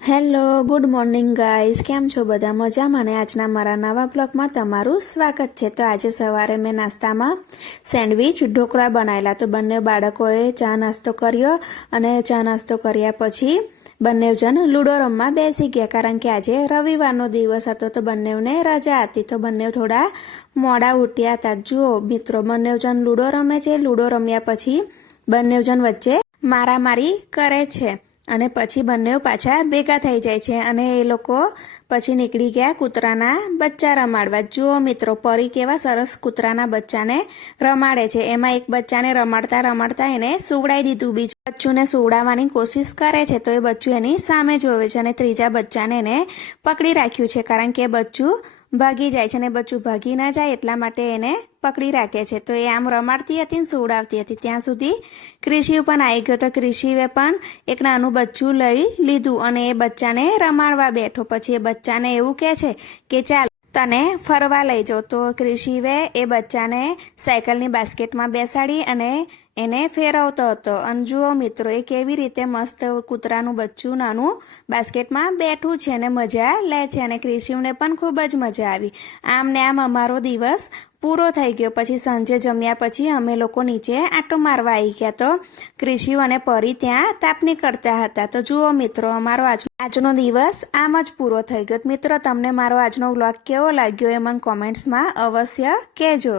Hello good morning guys, કેમ છો બધા? મજામાં ને? આજના મારા નવા બ્લોગમાં તમારું સ્વાગત છે. તો આજે સવારે મેં નાસ્તામાં સેન્ડવિચ ઢોકળા બનાવેલા. તો બંને બાળકોએ ચા નાસ્તો કર્યો અને ચા નાસ્તો કર્યા પછી બંને જણ લૂડો રમવા બેસી ગયા, કારણ કે આજે રવિવારનો દિવસ હતો તો બંનેને રજા હતી. તો બંને થોડા મોડા ઉઠ્યા હતા. જુઓ મિત્રો, બંને જણ લૂડો રમે છે. લૂડો રમ્યા પછી બંને જણ વચ્ચે મારામારી કરે છે અને પછી બંને પાછા ભેગા થઈ જાય છે અને એ લોકો પછી નીકળી ગયા કૂતરાના બચ્ચા રમાડવા. જુઓ મિત્રો, પરી કેવા સરસ કૂતરાના બચ્ચાને રમાડે છે. એમાં એક બચ્ચાને રમાડતા રમાડતા એને સુવડાવી દીધું. બીજું બચ્ચુને સુવડાવવાની કોશિશ કરે છે તો એ બચ્ચું એની સામે જોવે છે અને ત્રીજા બચ્ચાને એને પકડી રાખ્યું છે, કારણ કે બચ્ચું ભાગી જાય છે અને બચ્ચું ભાગી ના જાય એટલા માટે એને પકડી રાખે છે. તો એ આમ રમાડતી હતી ને સુવડાવતી હતી, ત્યાં સુધી ક્રિશિવ પણ આવી ગયો. તો ક્રિશિવે પણ એક નાનું બચ્ચું લઈ લીધું અને એ બચ્ચાને રમાડવા બેઠો. પછી એ બચ્ચાને એવું કહે છે કે ચાલ તને ફરવા લઈ જાઉં. તો ક્રિશિવે એ બચ્ચાને સાયકલની બાસ્કેટમાં બેસાડી અને એને ફેરવતો હતો. અને જુઓ મિત્રો, એ કેવી રીતે મસ્ત કૂતરાનું બચ્ચું નાનું બાસ્કેટમાં બેઠું છે અને મજા લે છે અને ક્રિશિવને પણ ખૂબ જ મજા આવી. આમ ને આમ અમારો દિવસ પૂરો થઈ ગયો. પછી સાંજે જમ્યા પછી અમે લોકો નીચે આંટો મારવા આવી ગયા. તો ક્રિશિવ અને પરી ત્યાં તાપણી કરતા હતા. તો જુઓ મિત્રો, અમારો આજનો દિવસ આમ જ પૂરો થઈ ગયો. મિત્રો, તમને મારો આજનો વ્લોગ કેવો લાગ્યો એ મને કોમેન્ટ્સમાં અવશ્ય કહેજો.